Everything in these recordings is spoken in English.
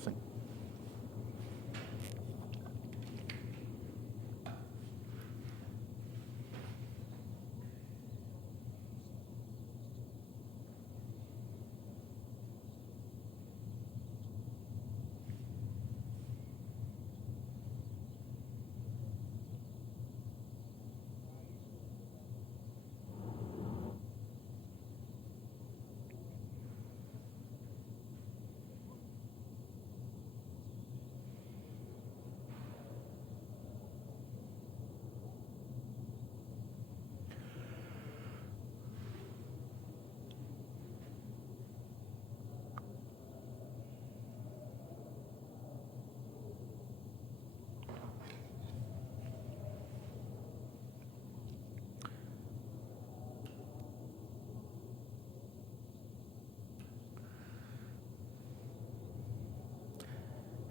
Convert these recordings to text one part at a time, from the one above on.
Nothing.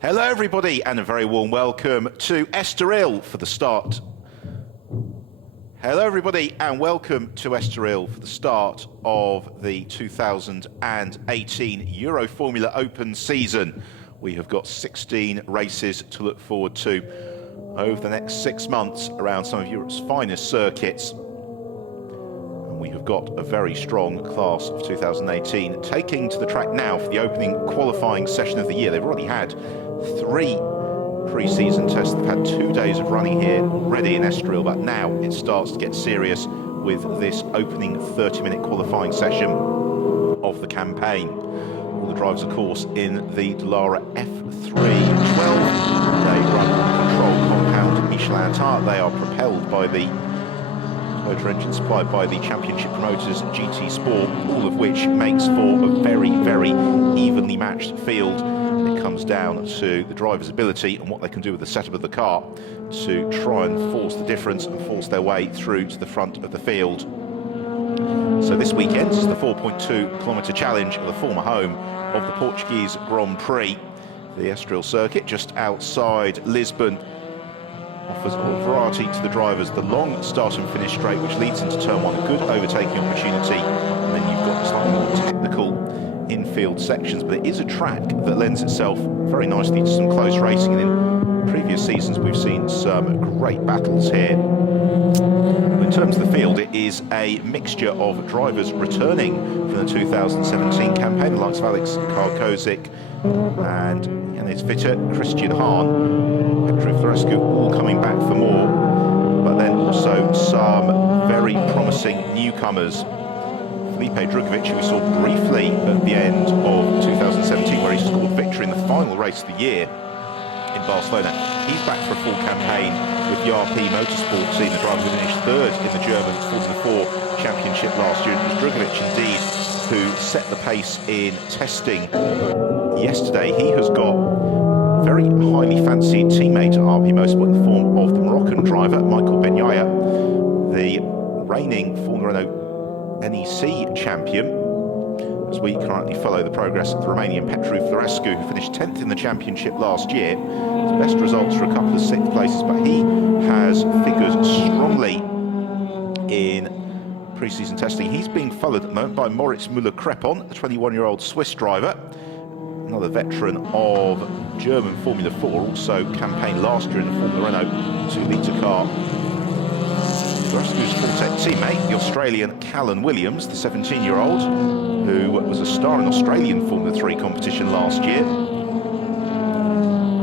Hello everybody and a very warm welcome to ESTORIL for the start. Hello everybody and welcome to ESTORIL for the start of the 2018 Euroformula Open season. We have got 16 races to look forward to over the next 6 months around some of Europe's finest circuits. We have got a very strong class of 2018 taking to the track now for the opening qualifying session of the year. They've already had 3 pre-season tests. They've had 2 days of running here ready in ESTORIL, but now it starts to get serious with this opening 30-minute qualifying session of the campaign. All the drivers, of course, in the Dallara F312. They run control compound Michelin tire. They are propelled by the motor engine supplied by the championship promoters GT Sport, all of which makes for a very, very evenly matched field. It comes down to the driver's ability and what they can do with the setup of the car to try and force the difference and force their way through to the front of the field. So this weekend is the 4.2 kilometre challenge of the former home of the Portuguese Grand Prix. The ESTORIL circuit just outside Lisbon offers a variety to the drivers. The long start and finish straight, which leads into turn 1, a good overtaking opportunity. And then you've got slightly more technical infield sections, but it is a track that lends itself very nicely to some close racing. And in previous seasons, we've seen some great battles here. In terms of the field, it is a mixture of drivers returning from the 2017 campaign, the likes of Alex Karkozik and his fitter Christian Hahn, Petru Florescu, all coming back for more, but then also some very promising newcomers. Felipe Drugovic, who we saw briefly at the end of 2017, where he scored victory in the final race of the year in Barcelona. He's back for a full campaign with the RP Motorsport team, the driver who finished 3rd in the German Formula 4 Championship last year. It was Drugovic indeed who set the pace in testing yesterday. He has got a very highly fancied teammate at RP Motorsport in the form of the Moroccan driver Michael Benyaya, the reigning Formula Renault NEC champion, as we currently follow the progress of the Romanian Petru Florescu, who finished 10th in the championship last year. His best results for a couple of 6th places, but he has figured strongly in pre-season testing. He's being followed at the moment by Moritz Müller-Krepon, the 21-year-old Swiss driver, another veteran of German Formula 4, also campaigned last year in the Formula Renault 2-litre car. Florescu's Fortec teammate, the Australian Callan Williams, the 17-year-old, who was a star in Australian Formula 3 competition last year.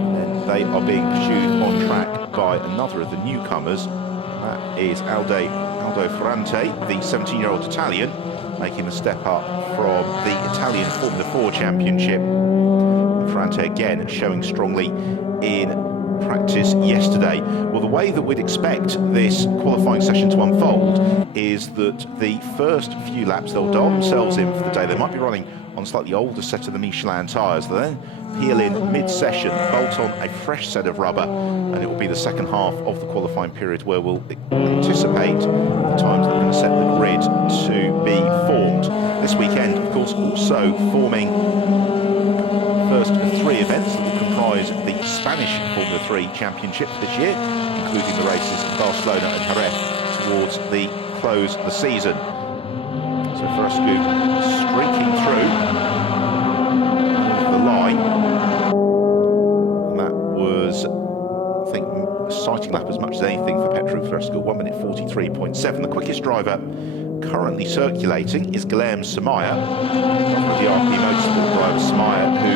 And then they are being pursued on track by another of the newcomers. That is Aldo Ferrante, the 17-year-old Italian, making the step up from the Italian Formula 4 Championship. Ferrante again showing strongly in practice yesterday. Well, the way that we'd expect this qualifying session to unfold is that the first few laps they'll dial themselves in for the day. They might be running on a slightly older set of the Michelin tyres. They'll then peel in mid-session, bolt on a fresh set of rubber, and it will be the second half of the qualifying period where we'll anticipate the times that are going to set the grid to be formed. This weekend, of course, also forming the first of 3 events that will comprise the Spanish Formula 3 Championship this year, including the races in Barcelona and Jerez towards the close of the season. So Florescu streaking through the line. starting lap as much as anything for Petru Florescu, 1 minute 43.7. The quickest driver currently circulating is Guilherme Samaya, the RP Motorsport driver Samaya, who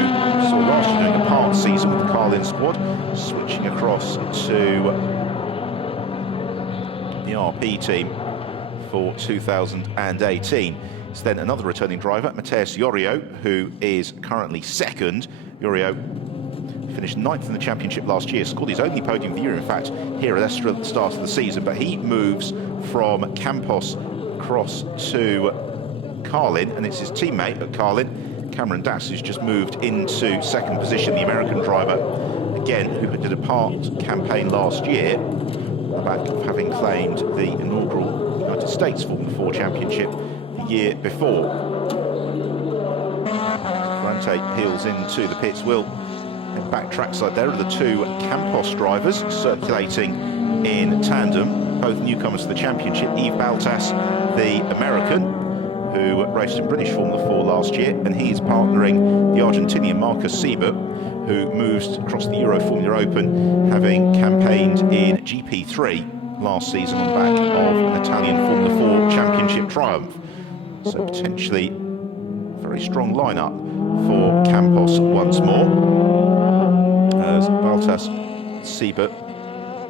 saw last year doing a part season with the Carlin squad, switching across to the RP team for 2018. It's then another returning driver, Mateus Yorio, who is currently second. Yorio finished 9th in the championship last year, scored his only podium of the year, in fact, here at Estoril at the start of the season, but he moves from Campos across to Carlin, and it's his teammate at Carlin, Cameron Dass, who's just moved into second position, the American driver, again, who did a part campaign last year, on the back of having claimed the inaugural United States Formula 4 Championship the year before. Ferrante peels into the pits. Will back trackside. There are the two Campos drivers circulating in tandem, both newcomers to the championship. Yves Baltas, the American, who raced in British Formula 4 last year, and he's partnering the Argentinian Marcus Siebert, who moves across the Euroformula Open, having campaigned in GP3 last season on the back of an Italian Formula 4 championship triumph. So potentially a very strong lineup for Campos once more. As Baltas, Siebert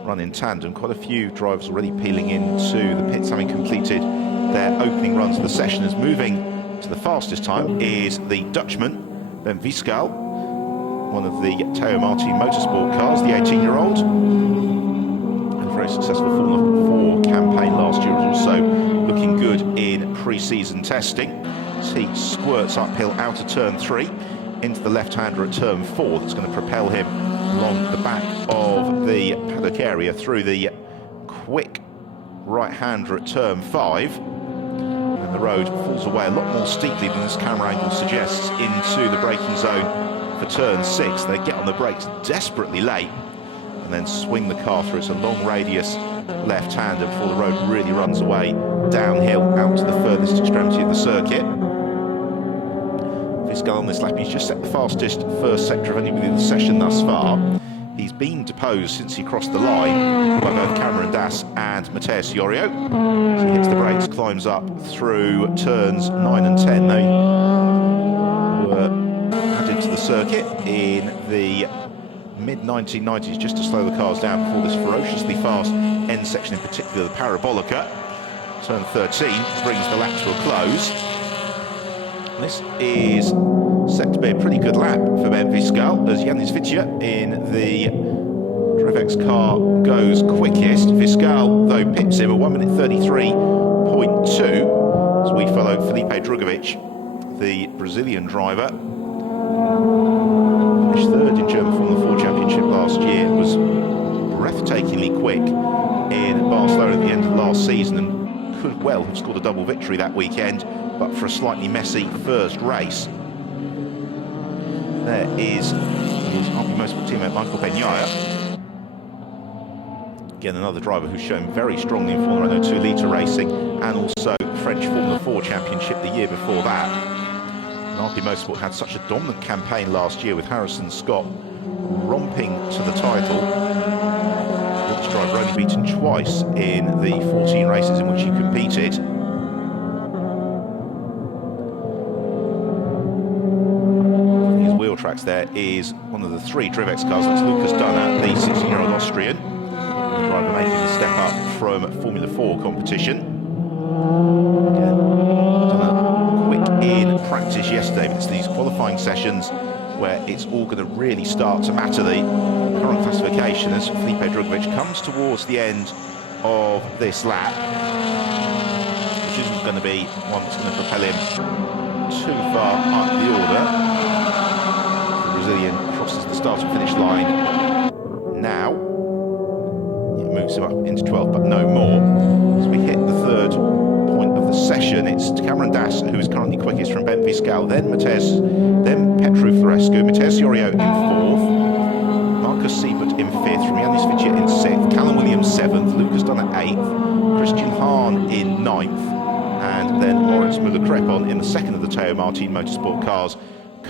run in tandem. Quite a few drivers already peeling into the pits, having completed their opening runs of the session. As moving to the fastest time is the Dutchman, Ben Viscal, one of the Teo Martin Motorsport cars, the 18-year-old. A very successful Formula 4 campaign last year, was also looking good in pre-season testing. As he squirts uphill out of turn 3 into the left-hander at turn 4, that's going to propel him along the back of the paddock area through the quick right-hander at turn 5. And the road falls away a lot more steeply than this camera angle suggests into the braking zone for turn 6. They get on the brakes desperately late and then swing the car through. It's a long radius left-hander before the road really runs away downhill out to the furthest extremity of the circuit. Viscal on this lap, he's just set the fastest first sector of anybody in the session thus far. He's been deposed since he crossed the line by both Cameron Dass and Mateus Yorio. So he hits the brakes, climbs up through turns 9 and 10. They were added to the circuit in the mid-1990s just to slow the cars down before this ferociously fast end section, in particular the Parabolica. Turn 13 brings the lap to a close. This is set to be a pretty good lap for Ben Viscal, as Yanis Vitia in the Drivex car goes quickest. Viscal, though, pips him at 1 minute 33.2 as we follow Felipe Drugovich, the Brazilian driver. Finished third in German Formula 4 Championship last year, was breathtakingly quick in Barcelona at the end of last season and could well have scored a double victory that weekend, but for a slightly messy first race. There is his RP Motorsport teammate Michael Peña. Again, another driver who's shown very strongly in Formula Renault 2-litre racing and also French Formula 4 Championship the year before that. And RP Motorsport had such a dominant campaign last year with Harrison Scott romping to the title. The British driver only beaten twice in the 14 races in which he competed. Tracks there is one of the 3 Drivex cars. That's Lucas Dunner, the 16-year-old Austrian, the driver making the step up from Formula 4 competition. Again, Dunner quick in practice yesterday, but it's these qualifying sessions where it's all going to really start to matter. The current classification as Felipe Drugovich comes towards the end of this lap, which isn't going to be one that's going to propel him too far up the order. Brazilian crosses the start and finish line now. It moves him up into 12th, but no more. As we hit the third point of the session, it's Cameron Dass, who is currently quickest from Ben Viscal, then Petru Florescu, Mateus Yorio in 4th, Marcus Siebert in 5th, from Yanis Vitia in 6th, Callum Williams 7th, Lucas Dunner 8th, Christian Hahn in 9th, and then Lawrence Müller-Crepon in the second of the Teo Martin Motorsport cars,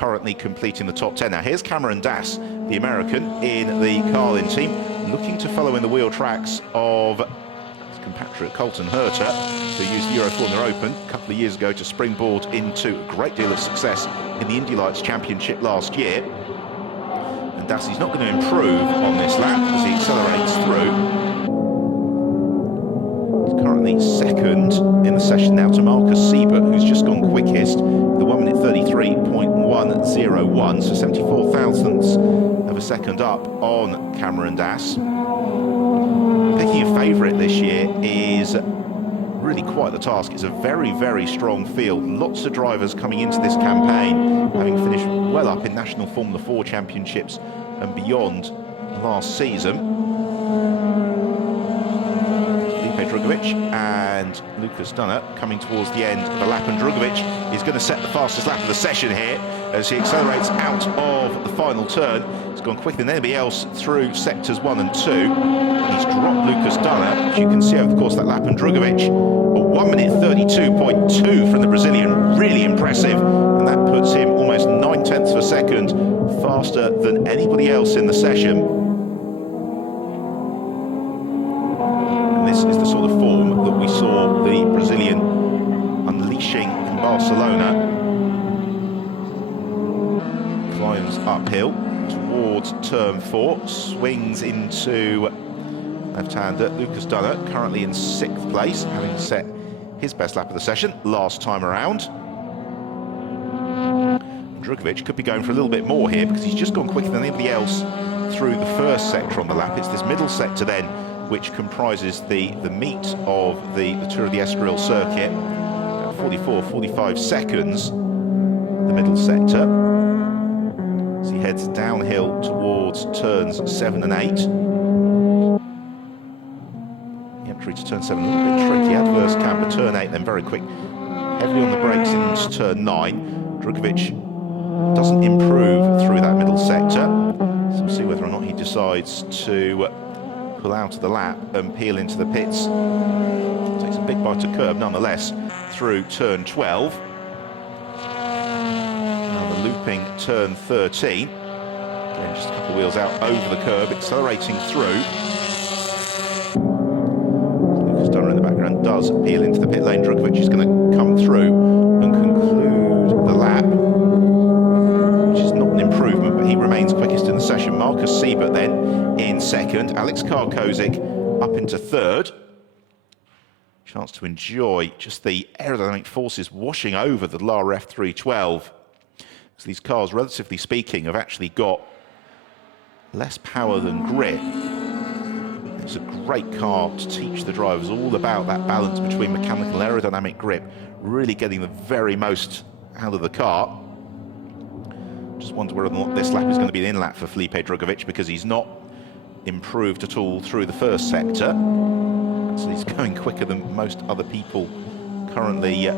currently completing the top 10. Now here's Cameron Dass, the American in the Carlin team, looking to follow in the wheel tracks of his compatriot Colton Herter, who used the Euroformula Open a couple of years ago to springboard into a great deal of success in the Indy Lights Championship last year. And Dassey's not going to improve on this lap as he accelerates through. He's currently second in the session now to Marcus Siebert, who's just gone quickest, the 1 minute 33.101, so 74 thousandths of a second up on Cameron Dass. Picking a favourite this year is really quite the task. It's a very, very strong field. Lots of drivers coming into this campaign, having finished well up in National Formula 4 championships and beyond last season. Drugovic and Lucas Dunner coming towards the end of a lap, and Drugovic is going to set the fastest lap of the session here as he accelerates out of the final turn. He's gone quicker than anybody else through sectors 1 and 2. He's dropped Lucas Dunner, as you can see over the course of that lap, and Drugovic, a 1 minute 32.2 from the Brazilian, really impressive, and that puts him almost 9/10 of a second faster than anybody else in the session. This is the sort of form that we saw the Brazilian unleashing in Barcelona. Climbs uphill towards turn 4, swings into left-hander Lucas Dunner, currently in 6th place, having set his best lap of the session last time around. Drugovic could be going for a little bit more here because he's just gone quicker than anybody else through the first sector on the lap. It's this middle sector then which comprises the meat of the Tour of the Estoril circuit. 44-45 seconds, the middle sector, as he heads downhill towards turns 7 and 8. The entry to turn 7, a little bit tricky, adverse camber, turn 8, then very quick, heavily on the brakes into turn 9. Drugovic doesn't improve through that middle sector, so we'll see whether or not he decides to pull out of the lap and peel into the pits. Takes a big bite of curb nonetheless through turn 12. Now the looping turn 13. Again, just a couple of wheels out over the curb, accelerating through. Lucas Dunner in the background does peel into the pit lane. Drugovic is going to come through and conclude the lap, which is not an improvement, but he remains quickest in the session. Marcus Siebert then in second, Alex Karkozik up into third. Chance to enjoy just the aerodynamic forces washing over the Lara F312. So these cars, relatively speaking, have actually got less power than grip. It's a great car to teach the drivers all about that balance between mechanical and aerodynamic grip, really getting the very most out of the car. Just wonder whether or not this lap is going to be an in lap for Felipe Drugovic, because he's not improved at all through the first sector. So he's going quicker than most other people currently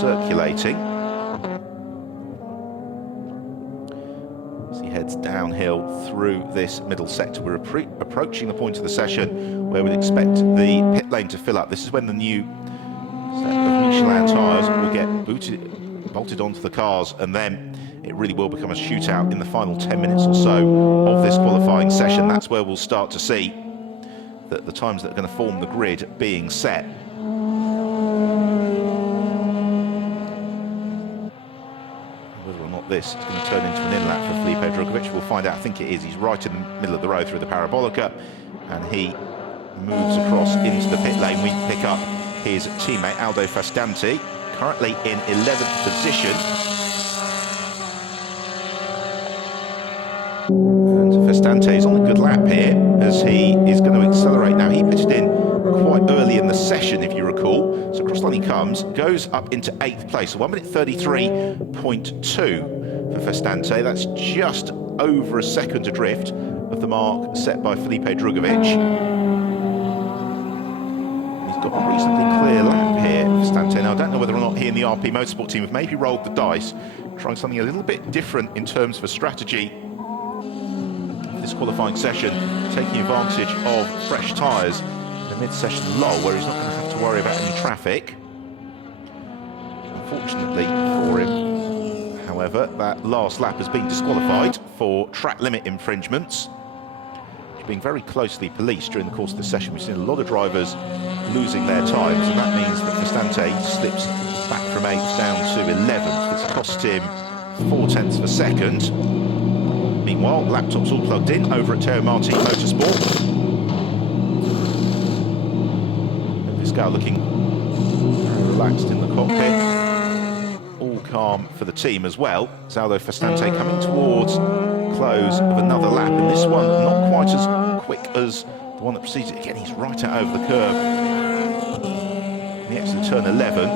circulating. As he heads downhill through this middle sector, we're approaching the point of the session where we'd expect the pit lane to fill up. This is when the new set of Michelin tyres will get bolted onto the cars, and then it really will become a shootout in the final 10 minutes or so of this qualifying session. That's where we'll start to see the times that are going to form the grid being set. Whether or not this is going to turn into an in-lap for Felipe Drugovic, we'll find out. I think it is. He's right in the middle of the road through the Parabolica, and he moves across into the pit lane. We pick up his teammate Aldo Fastante, currently in 11th position. And Fastante is on a good lap here as he is going to accelerate now. He pitted in quite early in the session, if you recall. So cross line he comes, goes up into 8th place. So 1 minute 33.2 for Fastante. That's just over a second adrift of the mark set by Felipe Drugovic. He's got a reasonably clear lap here, Fastante. Now I don't know whether or not he and the RP Motorsport team have maybe rolled the dice, trying something a little bit different in terms of a strategy this qualifying session, taking advantage of fresh tyres in the mid-session lull, where he's not going to have to worry about any traffic. Unfortunately for him, however, However, that last lap has been disqualified for track limit infringements. It's being very closely policed during the course of the session. We've seen a lot of drivers losing their times, and that means that Fastante slips back from 8th down to 11th. It's cost him 0.4 of a second. Meanwhile, laptops all plugged in over at Teo Marti Motorsport. Viscal looking very relaxed in the cockpit. All calm for the team as well. Zaldo Fastante coming towards close of another lap, and this one not quite as quick as the one that precedes it. Again, he's right out over the curve. He exits turn 11,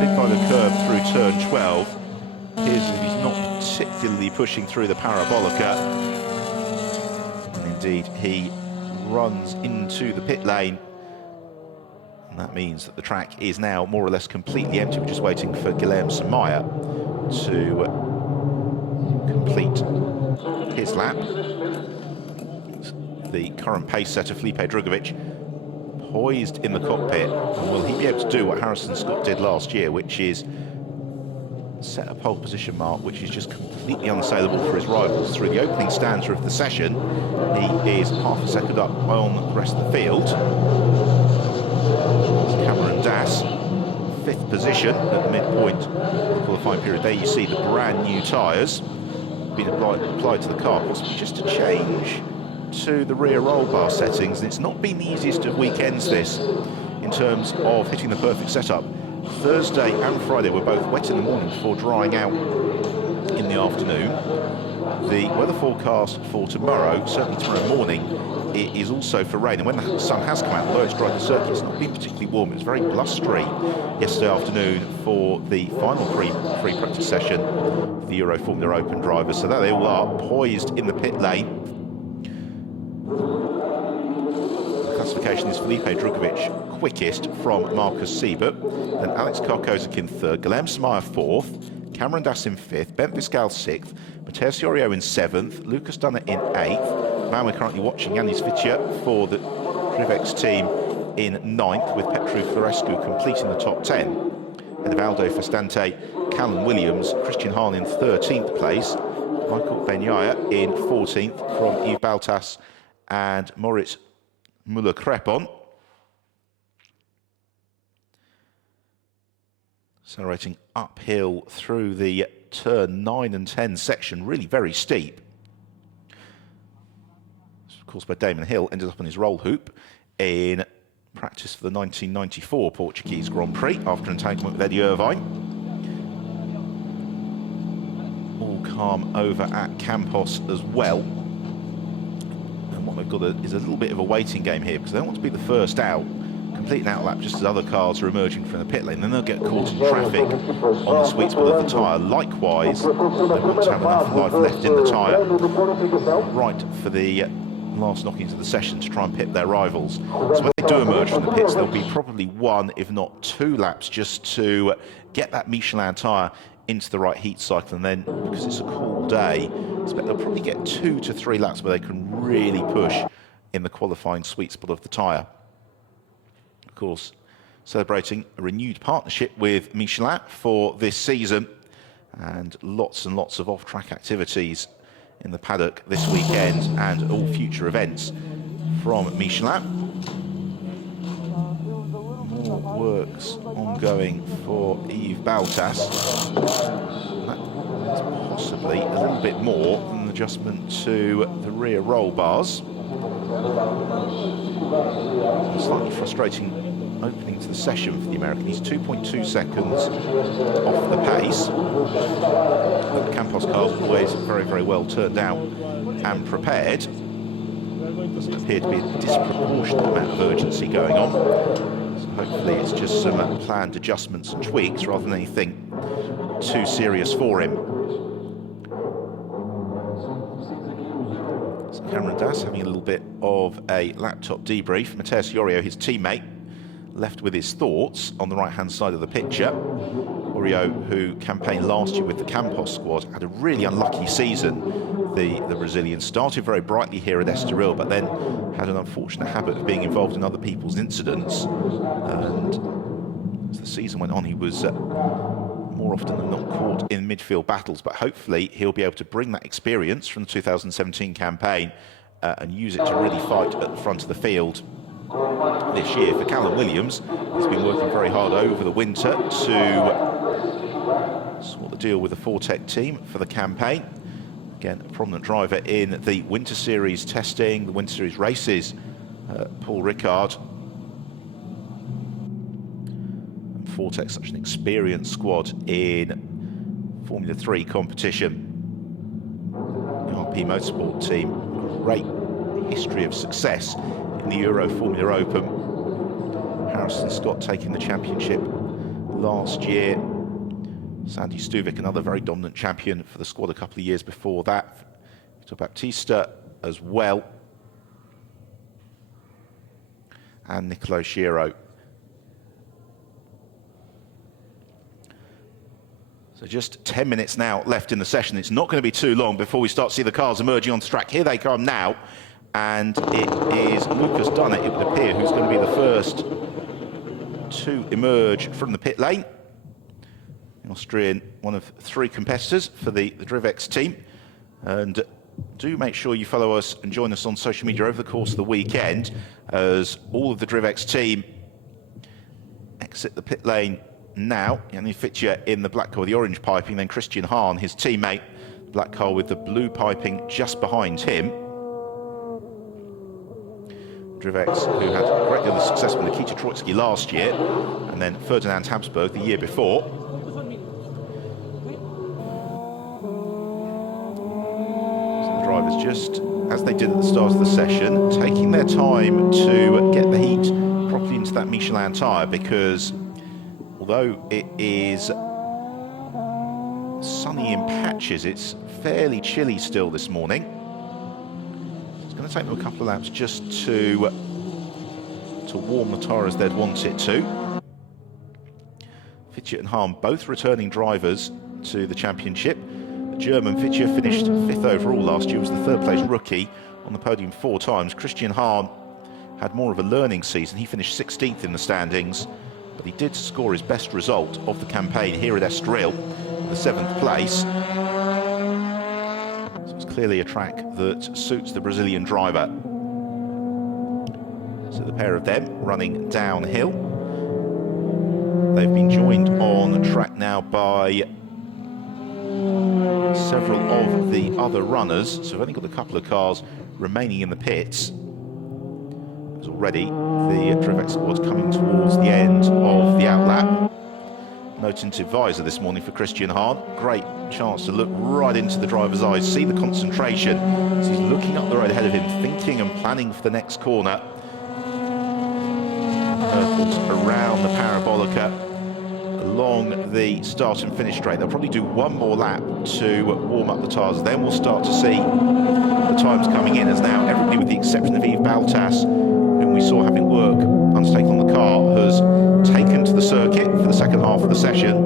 big by the curve through turn 12. Appears as if he's not particularly pushing through the parabolica. And indeed, he runs into the pit lane. And that means that the track is now more or less completely empty. We're just waiting for Guilherme Samaya to complete his lap. The current pace setter, Felipe Drugovich, poised in the cockpit. And will he be able to do what Harrison Scott did last year, which is set a pole position mark, which is just completely unassailable for his rivals through the opening stanza of the session? He is half a second up on the rest of the field. Cameron Das, 5th position at the midpoint of the qualifying period. There you see the brand new tyres being applied to the car, possibly just a change to the rear roll bar settings. And it's not been the easiest of weekends, this, in terms of hitting the perfect setup. Thursday and Friday were both wet in the morning before drying out in the afternoon. The weather forecast for tomorrow, certainly tomorrow morning, it is also for rain. And when the sun has come out, although it's dried the circuit, it's not been particularly warm. It was very blustery yesterday afternoon for the final free practice session of the Euroformula Open drivers. So there they all are, poised in the pit lane. The classification is Felipe Drugovich quickest from Marcus Siebert, then Alex Karkozik in 3rd, Guilherme Samaya 4th, Cameron Das in 5th, Bent Viscal 6th, Mateus Iorio in 7th, Lucas Dunner in 8th. Man, we're currently watching Yanis Vitia for the Trivex team in 9th, with Petru Florescu completing the top 10. And Valdo Fastante, Callan Williams, Christian Hahn in 13th place, Michael Benyaya in 14th from Yves Baltas and Moritz Müller-Krepon. Accelerating uphill through the turn 9 and 10 section, really very steep. Of course, by Damon Hill, ended up on his roll hoop in practice for the 1994 Portuguese Grand Prix after entanglement with Eddie Irvine. All calm over at Campos as well. And what they've got is a little bit of a waiting game here, because they don't want to be the first out, complete an outlap just as other cars are emerging from the pit lane. Then they'll get caught in traffic on the sweet spot of the tyre. Likewise, they want to have enough life left in the tyre right for the last knockings of the session to try and pit their rivals. So when they do emerge from the pits, there'll be probably 1, if not 2 laps just to get that Michelin tyre into the right heat cycle. And then, because it's a cool day, I expect they'll probably get 2 to 3 laps where they can really push in the qualifying sweet spot of the tyre. Of course, celebrating a renewed partnership with Michelin for this season, and lots of off-track activities in the paddock this weekend and all future events from Michelin. More works ongoing for Yves Baltas. That's possibly a little bit more than an adjustment to the rear roll bars. A slightly frustrating opening to the session for the American. He's 2.2 seconds off the pace. The Campos car's always very well turned out and prepared. Doesn't appear to be a disproportionate amount of urgency going on. So hopefully it's just some planned adjustments and tweaks rather than anything too serious for him. So Cameron Das having a little bit of a laptop debrief. Mateus Iorio, his teammate, left with his thoughts on the right-hand side of the picture. Iorio, who campaigned last year with the Campos squad, had a really unlucky season. The Brazilian started very brightly here at Estoril, but then had an unfortunate habit of being involved in other people's incidents. And as the season went on, he was more often than not caught in midfield battles, but hopefully he'll be able to bring that experience from the 2017 campaign and use it to really fight at the front of the field this year. For Callum Williams, he's been working very hard over the winter to sort the deal with the Fortec team for the campaign. Again, a prominent driver in the Winter Series testing, the Winter Series races, Paul Ricard. And Fortec, such an experienced squad in Formula 3 competition. The RP Motorsport team, great history of success in the Euroformula Open. Harrison Scott taking the championship last year. Sandy Stuvik, another very dominant champion for the squad a couple of years before that. Victor Baptista as well. And Nicolo Schiro. So just 10 minutes now left in the session. It's not going to be too long before we start to see the cars emerging on track. Here they come now. And it is Lucas Dunnett, it would appear, who's going to be the first to emerge from the pit lane. Austrian, one of 3 competitors for the Drivex team. And do make sure you follow us and join us on social media over the course of the weekend, as all of the Drivex team exit the pit lane now. Yanni Fitcher in the black car with the orange piping, then Christian Hahn, his teammate, black car with the blue piping just behind him. Drivex, who had great deal of success with Nikita Troitsky last year, and then Ferdinand Habsburg the year before. Drivers, just as they did at the start of the session, taking their time to get the heat properly into that Michelin tyre, because although it is sunny in patches, it's fairly chilly still this morning. It's going to take them a couple of laps just to warm the tyre as they'd want it to. Fitcher and Hahn, both returning drivers to the championship. German Fitcher finished 5th overall last year, was the 3rd place rookie on the podium 4 times. Christian Hahn had more of a learning season. He finished 16th in the standings, but he did score his best result of the campaign here at Estoril, the 7th place. So it's clearly a track that suits the Brazilian driver. So the pair of them running downhill. They've been joined on track now by several of the other runners, so we've only got a couple of cars remaining in the pits. There's already the Drivex squad's coming towards the end of the outlap. No tinted visor this morning for Christian Hahn. Great chance to look right into the driver's eyes, see the concentration as he's looking up the road ahead of him, thinking and planning for the next corner. Hurdles around the parabolica, along the start and finish straight. They'll probably do one more lap to warm up the tyres. Then we'll start to see the times coming in, as now everybody, with the exception of Yves Baltas, whom we saw having work undertaken on the car, has taken to the circuit for the second half of the session.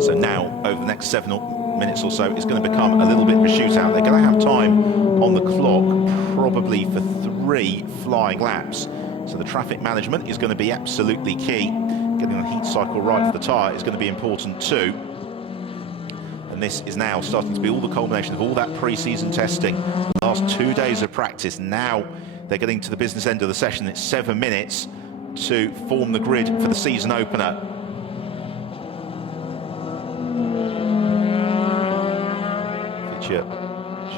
So now, over the next 7 minutes or so, it's going to become a little bit of a shootout. They're going to have time on the clock probably for 3 flying laps. So the traffic management is going to be absolutely key. Getting the heat cycle right for the tyre is going to be important too. And this is now starting to be all the culmination of all that pre-season testing. The last 2 days of practice. Now they're getting to the business end of the session. It's 7 minutes to form the grid for the season opener. Fitcher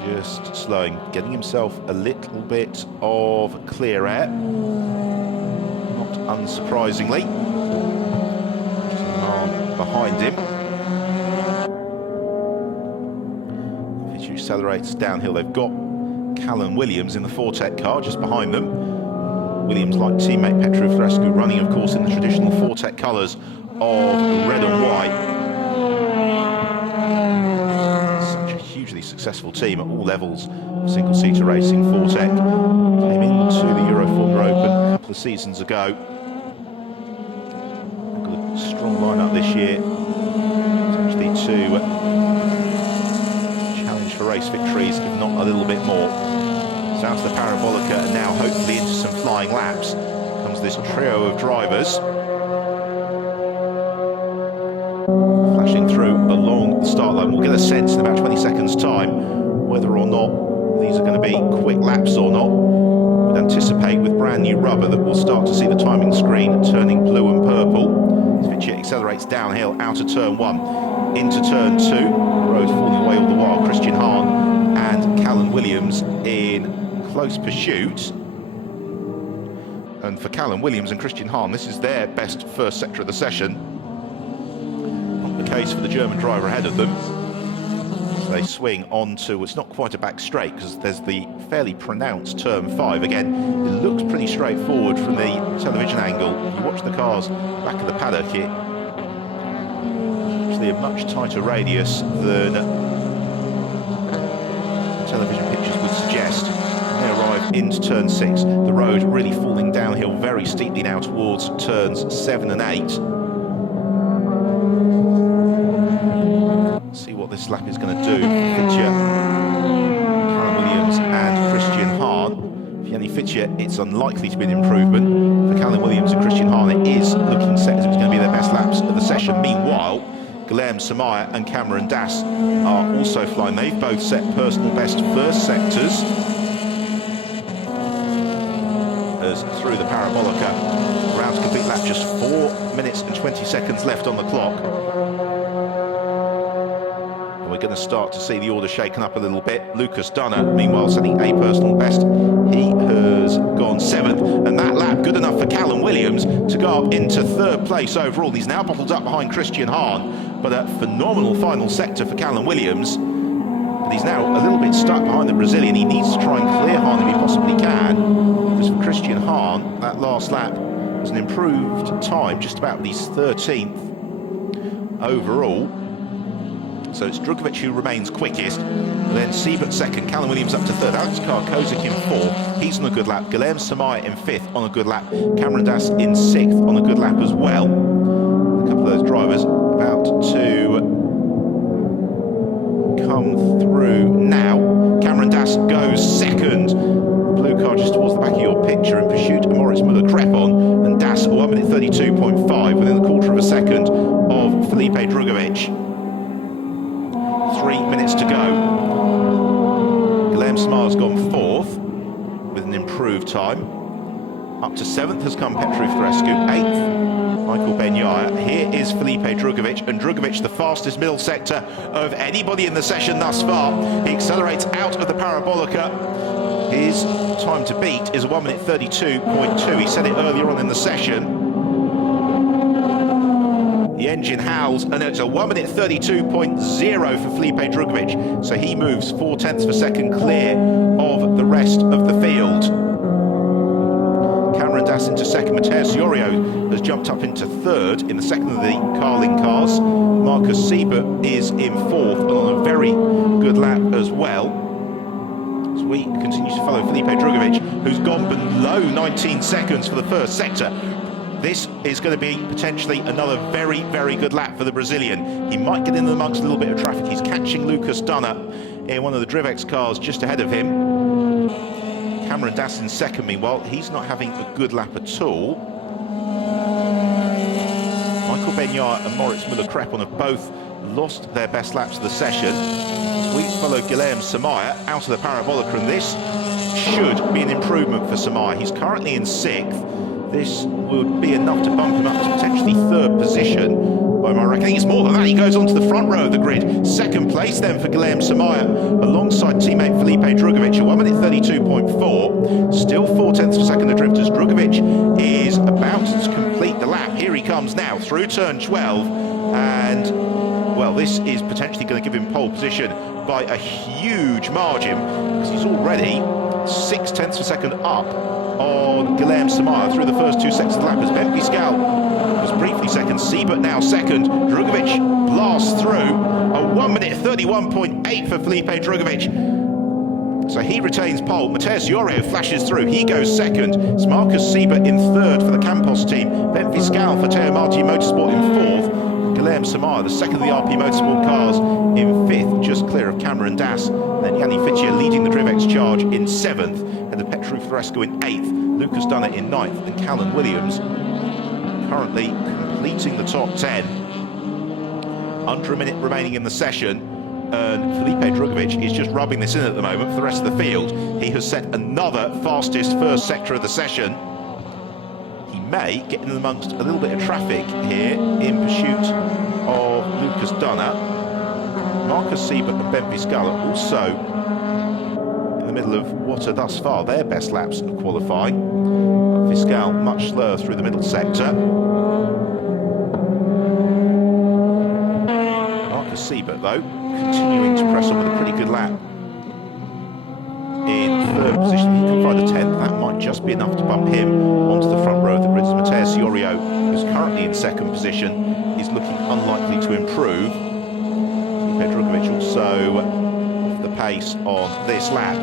just slowing, getting himself a little bit of clear air. Not unsurprisingly. Behind him. Fitcher accelerates downhill. They've got Callum Williams in the Fortec car just behind them. Williams, like teammate Petru Frescu, running of course in the traditional Fortec colours of red and white. Hugely successul team at all levels of single-seater racing. Fortec came into the Euroformula Open a couple of seasons ago. They've got a strong lineup this year, potentially to challenge for race victories, if not a little bit more. So out to the parabolica, and now hopefully into some flying laps. comes this trio of drivers. Flashing through along the start line. We'll get a sense in about 20 seconds' time whether or not these are going to be quick laps or not. We'd anticipate with brand new rubber that we'll start to see the timing screen turning blue and purple. Svitcher accelerates downhill out of turn 1 into turn 2. The road falling away all the while. Christian Hahn and Callum Williams in close pursuit. And for Callum Williams and Christian Hahn, this is their best first sector of the session. Not the case for the German driver ahead of them. So they swing onto, it's not quite a back straight because there's the fairly pronounced turn 5. Again, it looks pretty straightforward from the television angle. If you watch the cars back of the paddock, it's actually a much tighter radius than television pictures would suggest. They arrive into turn 6, the road really falling downhill very steeply now towards turns 7 and 8. See what this lap is going to do for Fitcher, Callum Williams and Christian Hahn. For Yanni Fitcher, it's unlikely to be an improvement. For Callum Williams and Christian Hahn, it is looking set as it's going to be their best laps of the session. Meanwhile, Guilherme Samaya and Cameron Das are also flying. They've both set personal best first sectors. As through the parabolica, around to complete lap, just 4 minutes and 20 seconds left on the clock. And we're going to start to see the order shaken up a little bit. Lucas Dunner, meanwhile, setting a personal best. He has gone 7th, and that lap good enough for Callum Williams to go up into 3rd place overall. He's now bottled up behind Christian Hahn, but a phenomenal final sector for Callum Williams. But he's now a little bit stuck behind the Brazilian. He needs to try and clear Hahn if he possibly can. Because for Christian Hahn, that last lap was an improved time, just about his 13th overall. So it's Drugovic who remains quickest. Then Siebert 2nd, Callum Williams up to 3rd, Alex Karkozik in 4th. He's on a good lap. Guilherme Samaya in 5th on a good lap. Cameron Das in 6th on a good lap as well. A couple of those drivers about to come through now. Cameron Das goes 2nd. Blue car just towards the back of your picture in pursuit of Moritz Müller-Krepon, and Das 1 minute 32.5 within a quarter of a second of Felipe Drugovic. 3 minutes to go. Guilherme Samaya's gone 4th with an improved time. Up to 7th has come Petru Threscu, 8th Michael Benyaya. Here is Felipe Drugovic, and Drugovic the fastest middle sector of anybody in the session thus far. He accelerates out of the parabolica. His time to beat is a 1 minute 32.2. He said it earlier on in the session. The engine howls, and it's a 1 minute 32.0 for Felipe Drugovic. So he moves 0.4 of a second clear of the rest of the field. Cameron Das into 2nd. Mateus Iorio has jumped up into 3rd in the 2nd of the Carling cars. Marcus Siebert is in 4th and on a very good lap as well. As we continue to follow Felipe Drugovic, who's gone below 19 seconds for the first sector. This is going to be potentially another very, very good lap for the Brazilian. He might get in amongst a little bit of traffic. He's catching Lucas Dunner in one of the Drivex cars just ahead of him. Cameron Das in 2nd, meanwhile. He's not having a good lap at all. Michael Benyaya and Moritz Müller-Krepon have both lost their best laps of the session. We follow Guilherme Samaya out of the parabolica, and this should be an improvement for Samaya. He's currently in 6th. This would be enough to bump him up to potentially 3rd position. By my reckoning, it's more than that. He goes onto the front row of the grid. 2nd place then for Guilherme Samaya, alongside teammate Felipe Drugovic, a 1 minute 32.4. Still 0.4 of a second adrift as Drugovic is about to complete the lap. Here he comes now through turn 12, and well, this is potentially going to give him pole position by a huge margin, because he's already 0.6 of a second up on Guilherme Samaya through the first 2 sectors of the lap, as Ben Fiscal was briefly 2nd. Siebert now 2nd. Drugovic blasts through, a 1 minute 31.8 for Felipe Drugovic. So he retains pole. Mateus Iorio flashes through. He goes 2nd. It's Marcus Siebert in 3rd for the Campos team. Ben Fiscal for Teo Marti Motorsport in 4th. Guilherme Samaya, the 2nd of the RP Motorsport cars, in 5th, just clear of Cameron Das. And then Yanni Fitcher leading the Drivex charge in 7th, and the Petru Threscu in 8th. Lucas Dunner in 9th, and Callum Williams currently completing the top 10. Under a minute remaining in the session, and Felipe Drugovich is just rubbing this in at the moment for the rest of the field. He has set another fastest first sector of the session. He may get in amongst a little bit of traffic here in pursuit of Lucas Dunner. Marcus Siebert and Ben Viscal are also in the middle of what are thus far their best laps of qualifying. Viscal much slower through the middle sector. Marcus Siebert, though, continuing to press on with a pretty good lap. In third position, he can find a 10th. That might just be enough to bump him onto the front row of the grid. Mateus Iorio, who's currently in second position, is looking unlikely to improve. Felipe Drugovich also off the pace on this lap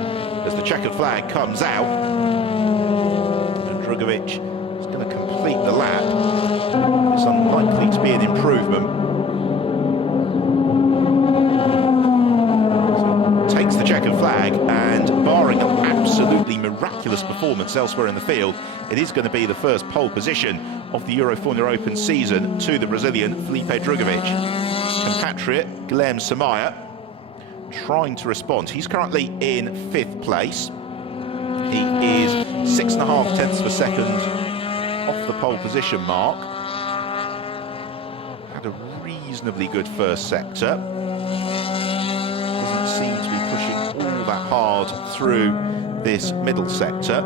as the checkered flag comes out. And Drugovich is going to complete the lap. It's unlikely to be an improvement. So takes the checkered flag, and barring an absolutely miraculous performance elsewhere in the field, it is going to be the first pole position of the Euroformula Open season to the Brazilian Felipe Drugovich. Compatriot Guilherme Samaya trying to respond. He's currently in 5th place. He is 6.5 tenths of a second off the pole position mark. Had a reasonably good first sector. Doesn't seem to be pushing all that hard through this middle sector.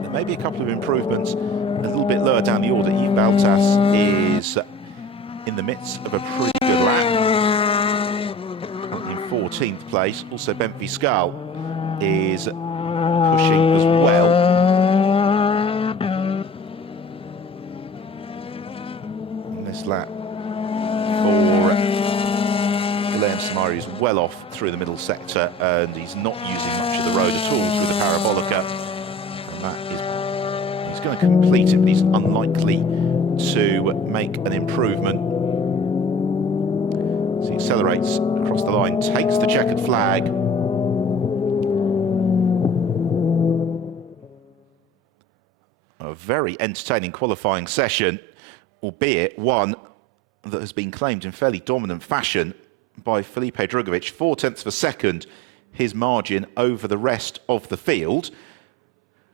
There may be a couple of improvements a little bit lower down the order. Yves Baltas is in the midst of a pretty good lap, in 14th place. Also Ben Viscal is pushing as well. And this lap for Guilherme Samaya is well off through the middle sector, and he's not using much of the road at all through the Parabolica. And that is, he's going to complete it, but he's unlikely to make an improvement. So he accelerates across the line, takes the checkered flag. A very entertaining qualifying session, albeit one that has been claimed in fairly dominant fashion by Felipe Drugovich. 4 tenths of a second, his margin over the rest of the field.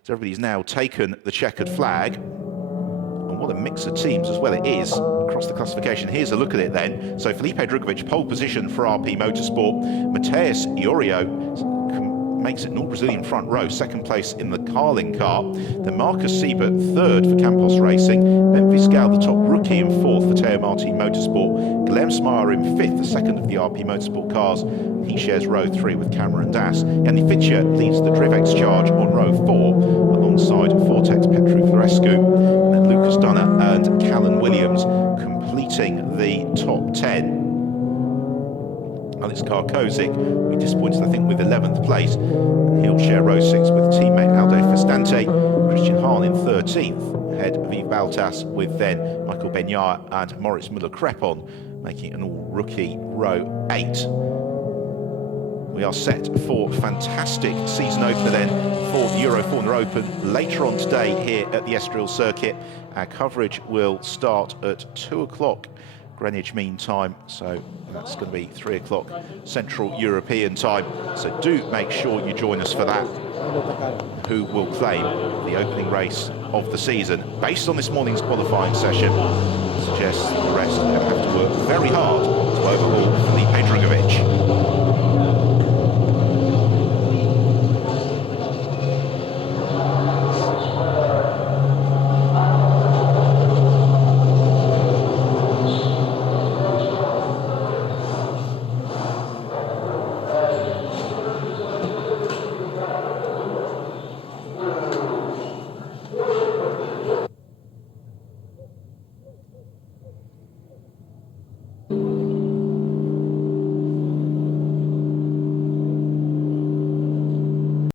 So everybody's now taken the checkered flag. And what a mix of teams as well it is across the classification. Here's a look at it then. So Felipe Drugovich, pole position for RP Motorsport. Mateus Iorio makes it an all-Brazilian front row, second place in the Carling car. Then Marcus Siebert, third for Campos Racing. Ben Viscal, the top rookie, in fourth for Teo Martin Motorsport. Guilherme Samaya in fifth, the second of the RP Motorsport cars. He shares row 3 with Cameron Das. Yanni Fitcher leads the Drivex charge on row 4, alongside Vortex Petru Florescu. And then Lucas Dunner and Callum Williams completing the top 10. Alex Karkozik will be disappointed, I think, with 11th place. He'll share row 6 with teammate Aldo Festante. Christian Hahn in 13th, ahead of Yves Baltas, with then Michael Benyar and Moritz Müller-Krepon making an all-rookie row 8. We are set for a fantastic season opener then for the Euroformula Open later on today here at the Estoril circuit. Our coverage will start at 2 o'clock Greenwich Mean Time, so that's going to be 3 o'clock Central European Time. So do make sure you join us for that. Who will claim the opening race of the season? Based on this morning's qualifying session, suggests the rest are going to have to work very hard to overhaul Felipe Drugovich.